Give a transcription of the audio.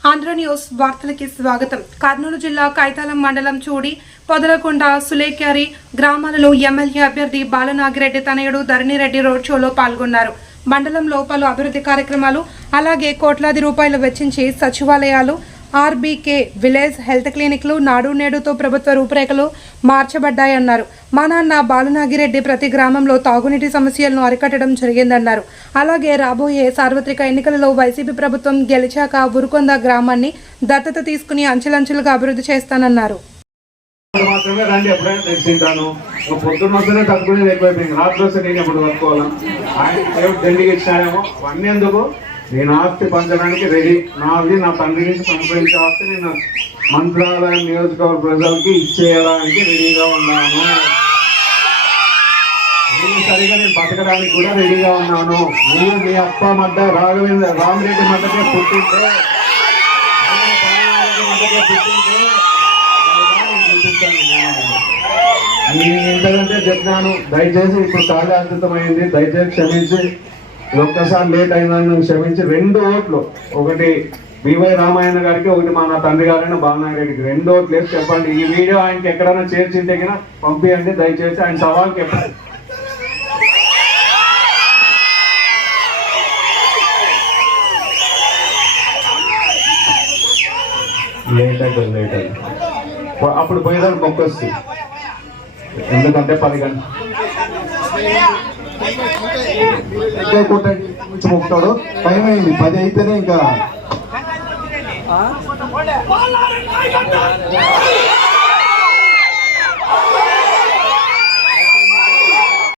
Andhra news వార్తలకి స్వాగతం. కర్నూలు జిల్లా కైతాలం మండలం చూడి పొదలకొండ సులేక్యారి గ్రామాలలో ఎమ్మెల్యే అభ్యర్థి బాలనాగిరెడ్డి తనయుడు ధరణిరెడ్డి రోడ్ షోలో పాల్గొన్నారు. మండలంలో పలు అభివృద్ధి కార్యక్రమాలు అలాగే కోట్లాది రూపాయలు వెచ్చించి సచివాలయాలు ఆర్బీకే విలేజ్ హెల్త్ క్లినిక్లు నాడు నేడుతో ప్రభుత్వ రూపురేఖలు మార్చబడ్డాయన్నారు. మా నాన్న బాలునాగిరెడ్డి ప్రతి గ్రామంలో తాగునీటి సమస్యలను అరికట్టడం జరిగిందన్నారు. అలాగే రాబోయే సార్వత్రిక ఎన్నికలలో వైసీపీ ప్రభుత్వం గెలిచాక ఉరుకొంద గ్రామాన్ని దత్తత తీసుకుని అంచెలంచెలుగా అభివృద్ధి చేస్తానన్నారు. మాత్రమే రండి ఎప్పుడైనా పొద్దున్న వస్తేనే తక్కువనే ఎక్కువైపోయింది. రాత్రి వస్తే నేను ఎప్పుడు కట్టుకోవాలి ఆయన దేవుడు ఇచ్చాడేమో ఎందుకు నేను ఆస్తి పంచడానికి రెడీ నాది నా తండ్రి నుంచి సంపాదించే ఆస్తి. నేను మంత్రాలయం నియోజకవర్గ ప్రజలకి ఇచ్చేయడానికి రెడీగా ఉన్నాను. నేను సరిగా నేను బతకడానికి కూడా రెడీగా ఉన్నాను. నువ్వు మీ అప్ప మధ్య రాఘవేంద్ర రామిరెడ్డి మధ్యకే పుట్టింటే నేను ఎంతకంటే చెప్పినాను. దయచేసి ఇప్పుడు కార్యాతీతమైంది దయచేసి క్షమించి. ఒక్కసారి లేట్ అయిందని క్షమించి. రెండు ఓట్లు. ఒకటి బివై రామాయణ గారికి ఒకటి మా నా తండ్రి గారైన బాలనాయుడు రెడ్డికి రెండు ఓట్లు వేసి చెప్పండి. ఈ వీడియో ఆయనకి ఎక్కడైనా చేర్చింటే కన్నా పంపించండి దయచేసి ఆయన సవాల్కి చెప్పండి. లేట్ అవుతుంది లేట్ అవుతుంది అప్పుడు పోయేదానికి మొక్క వస్తుంది. ఎందుకంటే పది గంటలు ఇంకా కొట్టండి నుంచి మొక్కుతాడు టైం అయింది పది అయితేనే ఇంకా.